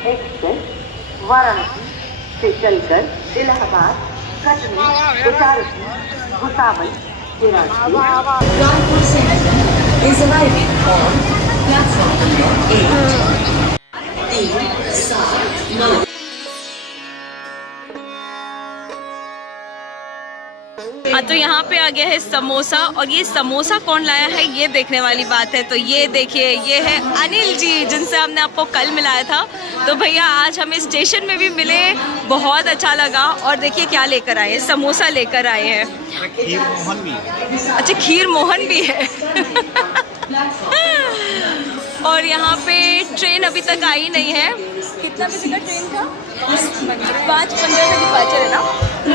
Express Varanasi से चलकर Allahabad, Katni, Itarsi, Bhusawal, Raipur central is arriving on platform number 8. 379. हाँ, तो यहाँ पे आ गया है समोसा, और ये समोसा कौन लाया है ये देखने वाली बात है। तो ये देखिए, ये है अनिल जी, जिनसे हमने आपको कल मिलाया था। तो भैया आज हमें स्टेशन में भी मिले, बहुत अच्छा लगा। और देखिए क्या लेकर आए हैं, समोसा लेकर आए हैं। खीर मोहन भी है। अच्छा, खीर मोहन भी है। और यहाँ पे ट्रेन अभी तक आई नहीं है। कितना बजे का ट्रेन था? 5:15 का डिपार्चर है ना,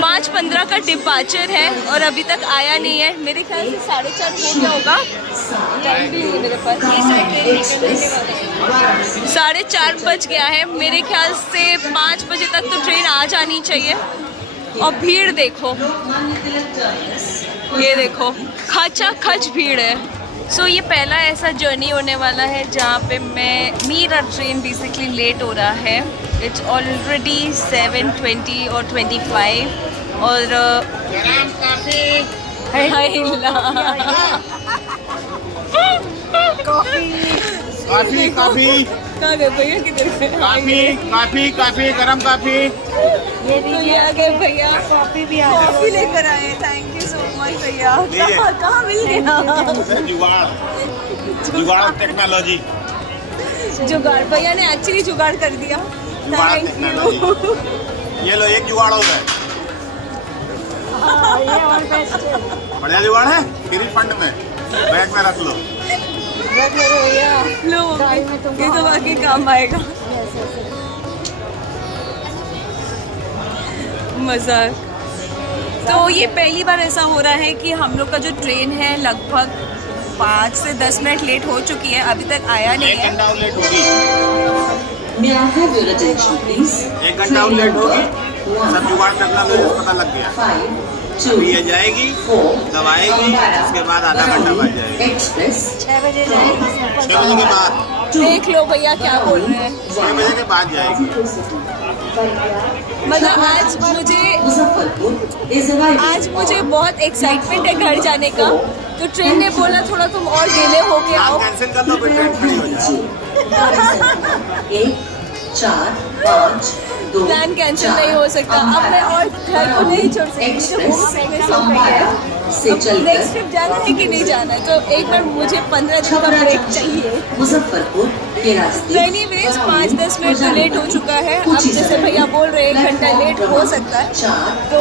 5:15 का डिपार्चर है और अभी तक आया नहीं है। मेरे ख्याल से 4:30 हो गया होगा। टाइम भी है मेरे पास, 4:30 बज गया है। मेरे ख्याल से 5 बजे तक तो ट्रेन आ जानी चाहिए। और भीड़ देखो, ये देखो, खचा खच भीड़ है। सो ये पहला ऐसा जर्नी होने वाला है जहाँ पे मेरा ट्रेन बेसिकली लेट हो रहा है। इट्स ऑलरेडी 7:20 और 25 और काफी काफी कहाँ गए भैया, किधर गए? काफी काफी गरम काफी। ये आ गए भैया, कॉफी भी आ कॉफी लेकर आए। थैंक यू सो मच भैया। कहाँ मिल गया? जुगाड़ टेक्नोलॉजी, जुगाड़ भैया ने एक्चुअली जुगाड़ कर दिया। Thank you. ये लो, एक जुगाड़ हो गया। ये और बेस्ट है। बढ़िया जुगाड़ है, फ्री फंड में बैग में रख लो। लो, ये तो बाकी काम आएगा। मजाक। तो ये पहली बार ऐसा हो रहा है कि हम लोग का जो ट्रेन है लगभग 5 से 10 मिनट लेट हो चुकी है, अभी तक आया नहीं है। 1 घंटा और लेट होगी। 1 घंटा और लेट होगी। सब जुगाड़ करना मुझे पता लग गया। अभी ये जाएगी, तब आएगी, उसके बाद आधा घंटा बाद जाएगी। 6 बजे जाएगी। 6 बजे के बाद देख लो भैया क्या बोल रहे हैं। 6 बजे के बाद जाएगी। मतलब आज मुझे बहुत एक्साइटमेंट है घर जाने का। तो ट्रेन ने बोला थोड़ा तुम और डिले होके आओ। कैंसिल कर दो, फिर ट्रेन खड़ी हो जाए। 1 4 5 2 प्लान कैंसिल नहीं हो सकता। अब मैं और घर को नहीं छोड़ सकती। मुझे होम सिकनेस हो गई है। नेक्स्ट ट्रिप जाना है कि नहीं जाना है, तो एक बार मुझे 15 दिन का ब्रेक चाहिए। मुजफ्फरपुर के रास्ते। एनीवेज 5-10 मिनट तो लेट हो चुका है। अब जैसे भैया बोल रहे हैं 1 घंटा लेट हो सकता है, तो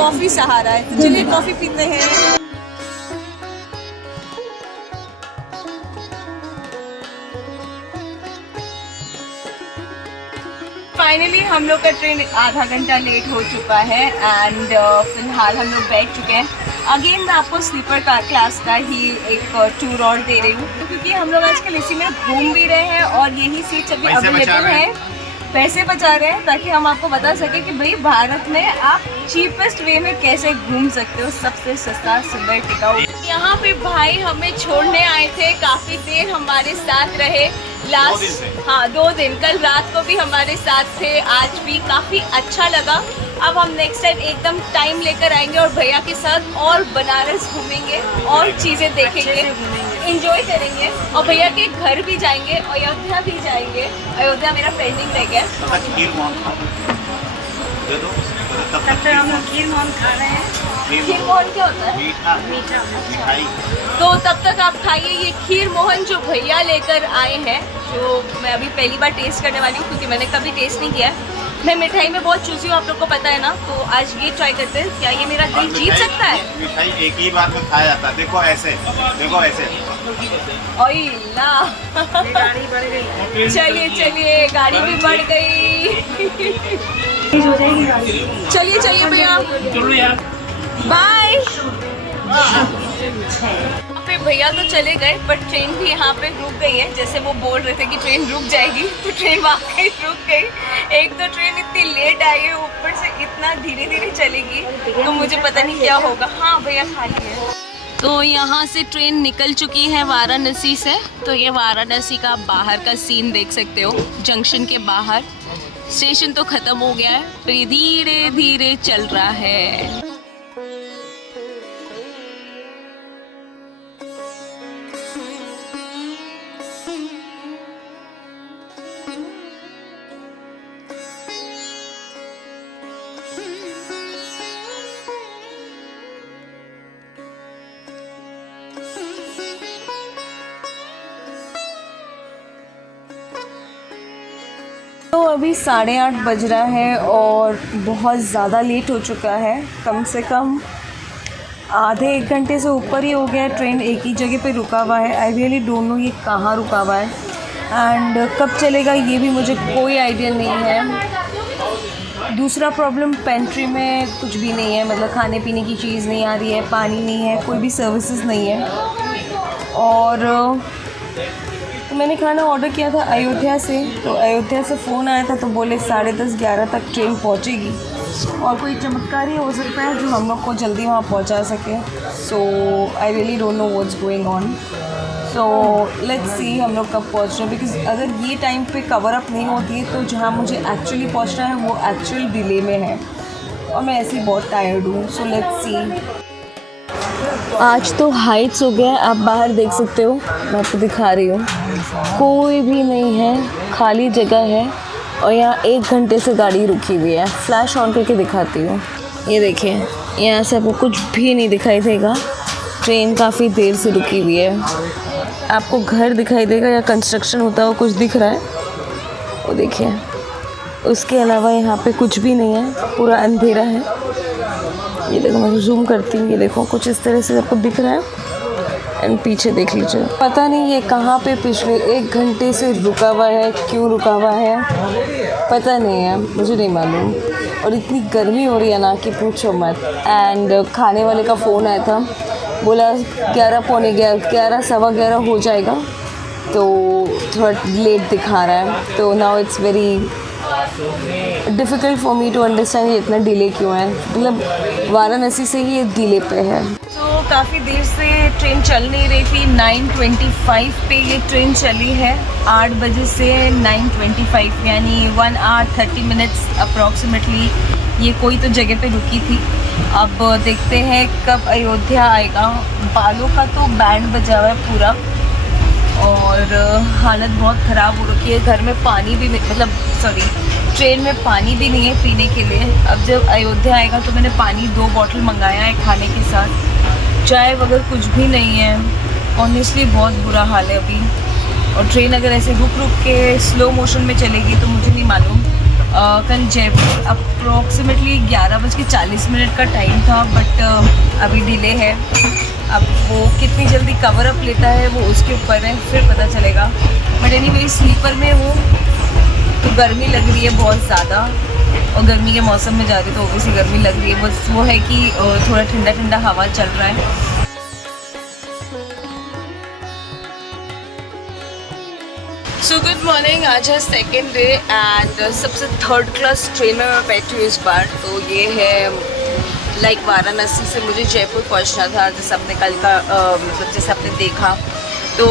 कॉफ़ी सहारा है। तो चलिए कॉफ़ी पीते हैं। फाइनली हम लोग का ट्रेन आधा घंटा लेट हो चुका है एंड फिलहाल हम लोग बैठ चुके हैं। अगेन मैं आपको स्लीपर क्लास का ही एक टूर और दे रही हूँ, क्योंकि हम लोग आजकल इसी में घूम भी रहे हैं और यही सीट अभी अवेलेबल है। पैसे बचा रहे हैं ताकि हम आपको बता सकें कि भाई भारत में आप चीपेस्ट वे में कैसे घूम सकते हो, सबसे सस्ता, सुंदर, टिकाऊ। यहाँ पे भाई हमें छोड़ने आए थे, काफ़ी देर हमारे साथ रहे। हाँ 2 दिन, कल रात को भी हमारे साथ थे, आज भी काफ़ी अच्छा लगा। अब हम नेक्स्ट टाइम एकदम टाइम लेकर आएंगे और भैया के साथ और बनारस घूमेंगे और चीज़ें देखेंगे, एंजॉय करेंगे और भैया के घर भी जाएंगे, अयोध्या भी जाएंगे। अयोध्या मेरा पेंडिंग रह गया। तब तक हम लोग खीर मोहन खा रहे हैं। खीर मोहन क्या होता है? मीठा। तो तब तक आप खाइए ये खीर मोहन जो भैया लेकर आए हैं, जो मैं अभी पहली बार टेस्ट करने वाली हूँ क्योंकि मैंने कभी टेस्ट नहीं किया है। मैं मिठाई में बहुत चूजी हूँ, आप लोग को पता है ना, तो आज ये ट्राई करते हैं। क्या ये मेरा दिल जीत सकता है? मिठाई एक ही बार में खाया जाता है। देखो ऐसे, देखो ऐसे। ओइला। गाड़ी बढ़ गई। चलिए गाड़ी भी बढ़ गई। हो जाएगी गाड़ी। चलिए भैया, चलो यार, बाय। पे भैया तो चले गए बट ट्रेन भी यहाँ पे रुक गई है। जैसे वो बोल रहे थे कि ट्रेन रुक जाएगी, तो ट्रेन वाकई रुक गई। एक तो ट्रेन इतनी लेट आई है, ऊपर से इतना धीरे धीरे चलेगी, तो मुझे पता नहीं क्या होगा। हाँ भैया खाली है। तो यहाँ से ट्रेन निकल चुकी है वाराणसी से। तो ये वाराणसी का बाहर का सीन देख सकते हो, जंक्शन के बाहर। स्टेशन तो ख़त्म हो गया है, पर ये धीरे धीरे चल रहा है। तो अभी 8:30 बज रहा है और बहुत ज़्यादा लेट हो चुका है। कम से कम आधे 1 घंटे से ऊपर ही हो गया है। ट्रेन एक ही जगह पे रुका हुआ है। आई रियली डोंट नो ये कहाँ रुका हुआ है एंड कब चलेगा ये भी मुझे कोई आइडिया नहीं है। दूसरा प्रॉब्लम, पेंट्री में कुछ भी नहीं है, मतलब खाने पीने की चीज़ नहीं आ रही है, पानी नहीं है, कोई भी सर्विसेज नहीं है। और तो मैंने खाना ऑर्डर किया था अयोध्या से, तो अयोध्या से फ़ोन आया था तो बोले 10:30-11 तक ट्रेन पहुंचेगी और कोई चमत्कार ही हो सकता है जो हम लोग को जल्दी वहां पहुंचा सके। So I really don't know what's going on. So let's see हम लोग कब पहुंच रहे हैं, बिकॉज अगर ये टाइम पे कवर अप नहीं होती है तो जहाँ मुझे एक्चुअली पहुँचना है वो एक्चुअल डिले में है और मैं ऐसे ही बहुत टायर्ड हूँ। सो लेट्स सी। आज तो हाइट्स हो गया, आप बाहर देख सकते हो, मैं आपको दिखा रही हूँ, कोई भी नहीं है, खाली जगह है और यहाँ 1 घंटे से गाड़ी रुकी हुई है। फ्लैश ऑन करके दिखाती हूँ, ये देखिए, यहाँ से आपको कुछ भी नहीं दिखाई देगा। ट्रेन काफ़ी देर से रुकी हुई है। आपको घर दिखाई देगा या कंस्ट्रक्शन होता हुआ कुछ दिख रहा है, वो देखिए। उसके अलावा यहाँ पे कुछ भी नहीं है, पूरा अंधेरा है। ये देखो, मैं जूम करती हूँ, ये देखो कुछ इस तरह से आपको दिख रहा है। एंड पीछे देख लीजिए, पता नहीं ये कहाँ पे पिछले 1 घंटे से रुका हुआ है, क्यों रुका हुआ है पता नहीं है, मुझे नहीं मालूम। और इतनी गर्मी हो रही है ना कि पूछो मत। एंड खाने वाले का फ़ोन आया था, बोला 11 पौने 11 सवा 11 हो जाएगा, तो थोड़ा लेट दिखा रहा है। तो now it's very difficult for me to understand ये इतना डिले क्यों है, मतलब वाराणसी से ही ये डिले पे है। तो काफ़ी देर से ट्रेन चल नहीं रही थी। 9:25 पे ये ट्रेन चली है, 8 बजे से 9:25, यानी 1 hour 30 minutes अप्रॉक्सीमेटली ये कोई तो जगह पे रुकी थी। अब देखते हैं कब अयोध्या आएगा। बालों का तो बैंड बजा हुआ है पूरा और हालत बहुत ख़राब हो रखी है। घर में पानी भी, मतलब सॉरी, ट्रेन में पानी भी नहीं है पीने के लिए। अब जब अयोध्या आएगा तो मैंने पानी 2 बॉटल मंगाया है खाने के साथ, चाय वगैरह कुछ भी नहीं है। ऑनेस्टली बहुत बुरा हाल है अभी। और ट्रेन अगर ऐसे रुक रुक के स्लो मोशन में चलेगी तो मुझे नहीं मालूम। कल जयपुर अप्रॉक्सीमेटली 11:40 का टाइम था, बट अभी डिले है। अब वो कितनी जल्दी कवर अप लेता है वो उसके ऊपर है, फिर पता चलेगा। बट एनीवे स्लीपर में हूँ तो गर्मी लग रही है बहुत ज़्यादा, और गर्मी के मौसम में जा रही तो ऑब्वियसली गर्मी लग रही है। बस वो है कि थोड़ा ठंडा ठंडा हवा चल रहा है। सो गुड मॉर्निंग, आज है 2nd डे एंड सबसे 3rd क्लास ट्रेन में मैं बैठी हूँ इस बार। तो ये है लाइक वाराणसी से मुझे जयपुर पहुँचना था, जैसे आपने कल का मतलब जैसे आपने देखा। तो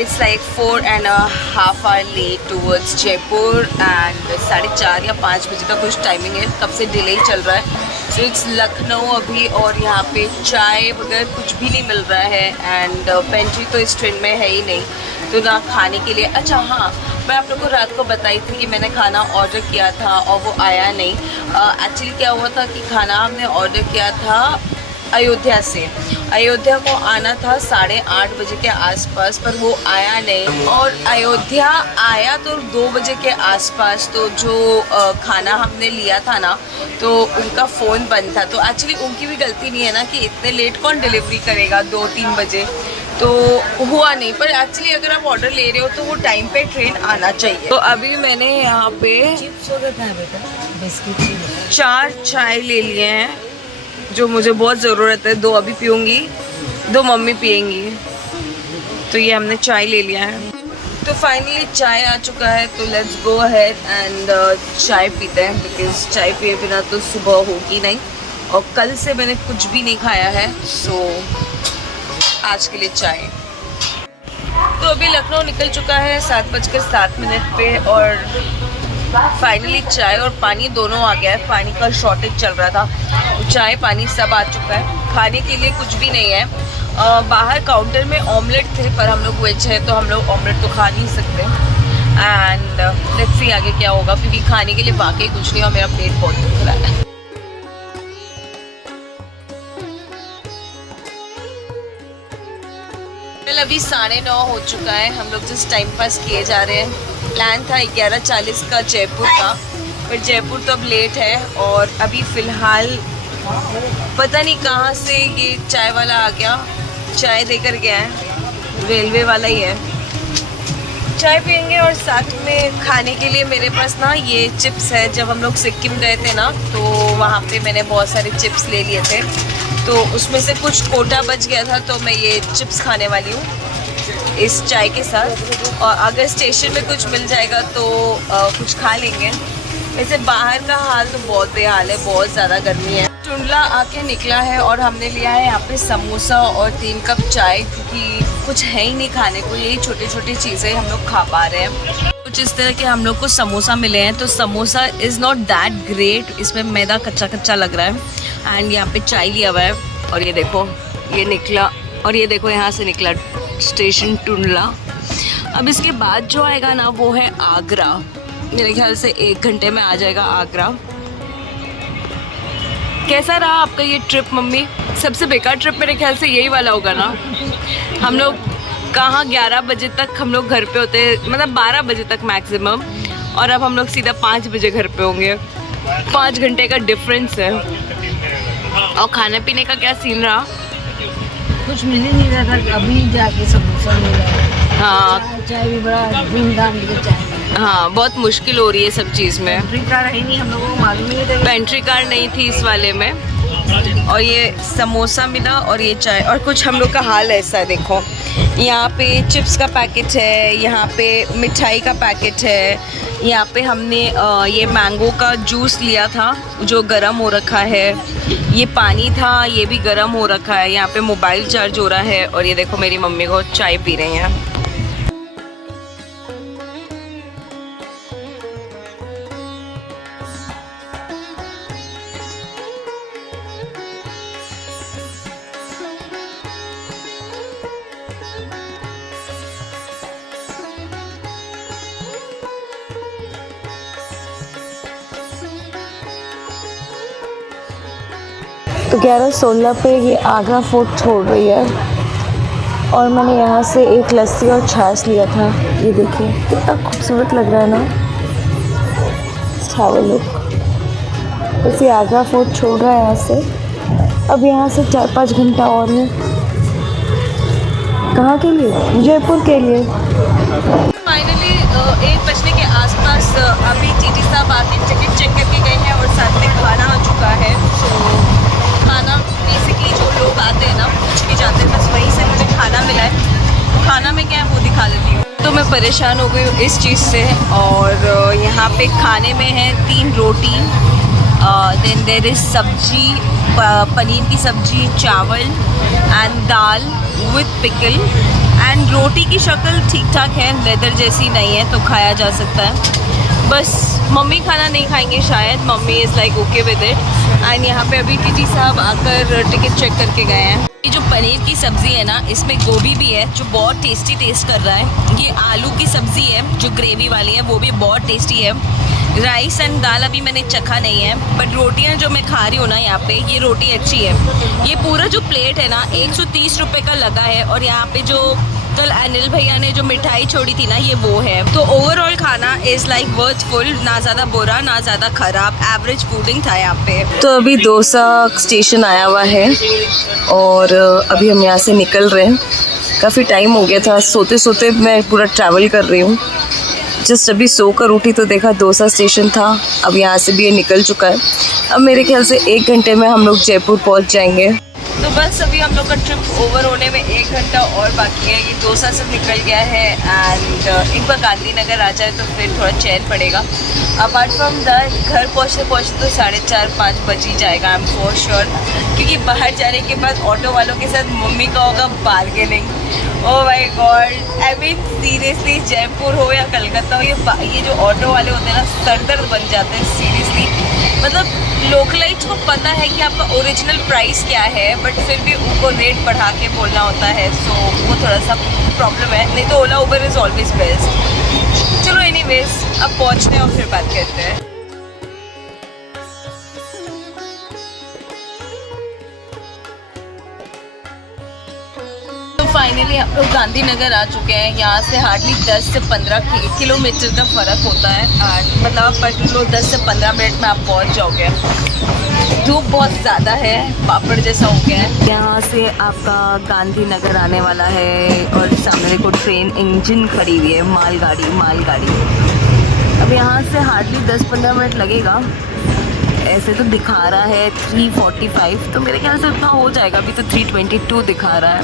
it's like 4.5 hour late towards Jaipur and 4:30 या 5 बजे का कुछ टाइमिंग है, तब से डिले ही चल रहा है। सो इट्स लखनऊ अभी, और यहाँ पे चाय वगैरह कुछ भी नहीं मिल रहा है एंड पेंट्री तो इस ट्रेन में है ही नहीं, तो ना खाने के लिए। अच्छा हाँ, मैं आप लोगों को रात को बताई थी कि मैंने खाना ऑर्डर किया था और वो आया नहीं। एक्चुअली क्या हुआ था कि खाना हमने ऑर्डर किया था अयोध्या से। अयोध्या को आना था 8:30 बजे के आसपास, पर वो आया नहीं। और अयोध्या आया तो 2 बजे के आसपास। तो जो खाना हमने लिया था ना, तो उनका फ़ोन बंद था। तो एक्चुअली उनकी भी गलती नहीं है ना कि इतने लेट कौन डिलीवरी करेगा 2-3 बजे, तो हुआ नहीं। पर एक्चुअली अगर आप ऑर्डर ले रहे हो तो वो टाइम पे ट्रेन आना चाहिए। तो अभी मैंने यहाँ पे 4 चाय ले लिए हैं जो मुझे बहुत ज़रूरत है। 2 अभी पीऊँगी, 2 मम्मी पियेंगी। तो ये हमने चाय ले लिया है। तो फाइनली चाय आ चुका है, तो लेट्स गो अहेड एंड चाय पीते हैं, बिकॉज चाय पिए बिना तो सुबह होगी नहीं। और कल से मैंने कुछ भी नहीं खाया है, सो आज के लिए चाय। तो अभी लखनऊ निकल चुका है 7:07 पे और फाइनली चाय और पानी दोनों आ गया है। पानी का शॉर्टेज चल रहा था, चाय पानी सब आ चुका है। खाने के लिए कुछ भी नहीं है। बाहर काउंटर में ऑमलेट थे, पर हम लोग वेज है तो हम लोग ऑमलेट तो खा नहीं सकते। एंड लेट्स सी आगे क्या होगा, क्योंकि खाने के लिए वाकई कुछ नहीं और मेरा पेट बहुत दुख रहा है। अभी 9:30 हो चुका है, हम लोग जस्ट टाइम पास किए जा रहे हैं। प्लान था 11:40 का जयपुर का, पर जयपुर तो अब लेट है और अभी फ़िलहाल पता नहीं कहाँ से ये चाय वाला आ गया, चाय देकर गया है, रेलवे वाला ही है। चाय पियेंगे और साथ में खाने के लिए मेरे पास ना ये चिप्स है। जब हम लोग सिक्किम गए थे ना तो वहाँ पे मैंने बहुत सारे चिप्स ले लिए थे, तो उसमें से कुछ कोटा बच गया था, तो मैं ये चिप्स खाने वाली हूँ इस चाय के साथ। और अगर स्टेशन में कुछ मिल जाएगा तो कुछ खा लेंगे। वैसे बाहर का हाल तो बहुत बेहाल है, बहुत ज़्यादा गर्मी है। टुंडला आके निकला है और हमने लिया है यहाँ पे समोसा और 3 कप चाय, क्योंकि कुछ है ही नहीं खाने को, यही छोटी छोटी चीज़ें हम लोग खा पा रहे हैं। कुछ इस तरह के हम लोग को समोसा मिले हैं, तो samosa is not that great, इसमें मैदा कच्चा कच्चा लग रहा है। एंड यहाँ पे चाय लिया हुआ है और ये देखो ये निकला, और ये देखो यहाँ से निकला स्टेशन टुंडला। अब इसके बाद जो आएगा ना वो है आगरा। मेरे ख्याल से 1 घंटे में आ जाएगा आगरा। कैसा रहा आपका ये ट्रिप मम्मी? सबसे बेकार ट्रिप मेरे ख्याल से यही वाला होगा ना। हम लोग कहाँ 11 बजे तक हम लोग घर पे होते हैं, मतलब 12 बजे तक मैक्सिमम, और अब हम लोग सीधा 5 बजे घर पे होंगे। 5 घंटे का डिफरेंस है। और खाने पीने का क्या सीन रहा? कुछ मिल ही नहीं रहा था, अभी जाके समोसा मिला। हाँ चाय भी बड़ा धूमधाम की चाय। हाँ, बहुत मुश्किल हो रही है सब चीज़ में। पेंट्री कार है नहीं, हम लोगों को मालूम ही नहीं। पेंट्री कार नहीं थी इस वाले में। और ये समोसा मिला और ये चाय, और कुछ हम लोग का हाल ऐसा है, देखो यहाँ पे चिप्स का पैकेट है, यहाँ पे मिठाई का पैकेट है, यहाँ पे हमने ये मैंगो का जूस लिया था जो गर्म हो रखा है, ये पानी था ये भी गर्म हो रखा है, यहाँ पे मोबाइल चार्ज हो रहा है, और ये देखो मेरी मम्मी को चाय पी रही हैं। तो 11:16 पे ये आगरा फोर्ट छोड़ रही है, और मैंने यहाँ से एक लस्सी और छाछ लिया था। ये देखिए कितना खूबसूरत लग रहा है ना। Have a look. बस ये आगरा फोर्ट छोड़ रहा है यहाँ से। अब यहाँ से 4-5 घंटा और है। कहाँ के लिए? जयपुर के लिए। फाइनली 1 बजने के आसपास अभी टीटी साहब आके टिकट चेक करके गए हैं और साथ में खाना आ चुका है। तो खाना बेसिकली जो लोग आते हैं ना कुछ भी जाते हैं, बस वहीं से मुझे खाना मिला है। खाना में क्या है वो दिखा देती हूँ। तो मैं परेशान हो गई हूँ इस चीज़ से। और यहाँ पे खाने में है 3 रोटी, देन देयर इज सब्जी, पनीर की सब्जी, चावल and dal with pickle. And रोटी की शक्ल ठीक ठाक है, लेदर जैसी नहीं है, तो खाया जा सकता है। बस मम्मी खाना नहीं खाएंगे शायद, mummy is like okay with it. And यहाँ पे अभी टीटी साहब आकर टिकट चेक करके गए हैं। ये जो पनीर की सब्ज़ी है ना, इसमें गोभी भी है जो बहुत टेस्टी टेस्ट कर रहा है। ये आलू की सब्ज़ी है जो ग्रेवी वाली है, वो भी बहुत टेस्टी है। राइस एंड दाल अभी मैंने चखा नहीं है, बट रोटियाँ जो मैं खा रही हूँ ना यहाँ पे, ये रोटी अच्छी है। ये पूरा जो प्लेट है ना 130 रुपये का लगा है। और यहाँ पे जो कल अनिल भैया ने जो मिठाई छोड़ी थी ना, ये वो है। तो ओवरऑल खाना इज़ लाइक वर्थफुल, ना ज़्यादा बुरा ना ज़्यादा ख़राब, एवरेज फूडिंग था यहाँ पे। तो अभी डोसा स्टेशन आया हुआ है और अभी हम यहाँ से निकल रहे हैं। काफ़ी टाइम हो गया था, सोते सोते मैं पूरा ट्रैवल कर रही हूँ। जस्ट अभी सोकर उठी तो देखा डोसा स्टेशन था। अब यहाँ से भी ये निकल चुका है। अब मेरे ख्याल से 1 घंटे में हम लोग जयपुर पहुँच जाएंगे। तो बस अभी हम लोग का ट्रिप ओवर होने में 1 घंटा और बाकी है। ये दौसा से निकल गया है एंड एक बार गांधीनगर आ जाए तो फिर थोड़ा चैन पड़ेगा। अपार्ट फ्रॉम दैट घर पहुँचते तो 4:30-5 बज ही जाएगा, आई एम फॉर श्योर, क्योंकि बाहर जाने के बाद ऑटो वालों के साथ मम्मी का होगा bargaining. Oh my God, I mean seriously, Jaipur हो या कलकत्ता हो, ये जो ऑटो वाले होते हैं ना, सरदर्द बन जाते हैं सीरियसली। मतलब लोकलाइट्स को पता है कि आपका ओरिजिनल प्राइस क्या है, बट फिर भी उनको रेट बढ़ा के बोलना होता है, सो वो थोड़ा सा प्रॉब्लम है। नहीं तो ओला उबर इज़ ऑलवेज बेस्ट। चलो एनीवेज, अब पहुँचते हैं और फिर बात करते हैं। फाइनली हम लोग गांधीनगर आ चुके हैं। यहाँ से हार्डली 10 से 15 किलोमीटर का फ़र्क होता है। मतलब आप पढ़ लो 10 से 15 मिनट में आप पहुँच जाओगे। धूप बहुत ज़्यादा है, पापड़ जैसा हो गया है। यहाँ से आपका गांधीनगर आने वाला है और सामने देखो ट्रेन इंजन खड़ी हुई है, मालगाड़ी। अब यहाँ से हार्डली 10-15 मिनट लगेगा। ऐसे तो दिखा रहा है 3:45, तो मेरे ख्याल से उतना हो जाएगा। अभी तो 3:22 दिखा रहा है,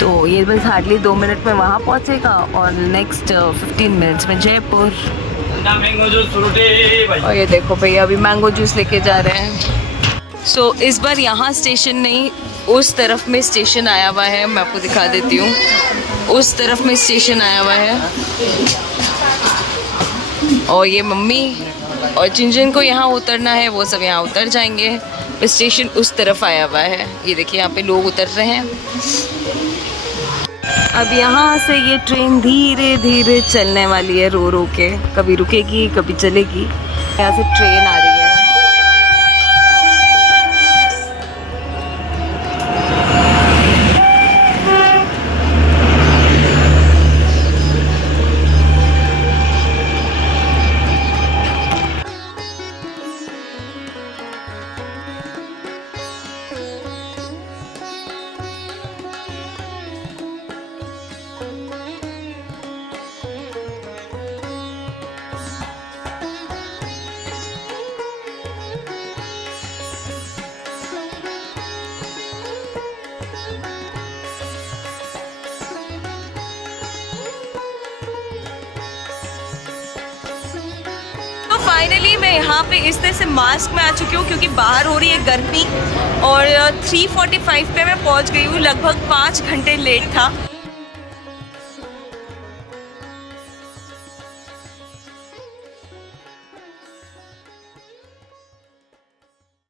तो ये बस हार्डली 2 मिनट में वहाँ पहुँचेगा और नेक्स्ट 15 मिनट्स में जयपुर। और ये देखो भैया अभी मैंगो जूस लेके जा रहे हैं। सो इस बार यहाँ स्टेशन नहीं, उस तरफ में स्टेशन आया हुआ है। मैं आपको दिखा देती हूँ, उस तरफ में स्टेशन आया हुआ है। और ये मम्मी और जिन को यहाँ उतरना है वो सब यहाँ उतर जाएंगे। स्टेशन उस तरफ आया हुआ है, ये देखिए यहाँ पे लोग उतर रहे हैं। अब यहाँ से ये ट्रेन धीरे धीरे चलने वाली है, रो के, कभी रुकेगी कभी चलेगी। यहाँ से ट्रेन आ रही है। फाइनली मैं यहाँ पे इस तरह से मास्क में आ चुकी हूँ, क्योंकि बाहर हो रही है गर्मी। और 3:45 पे मैं पहुँच गई हूँ, लगभग 5 घंटे लेट था।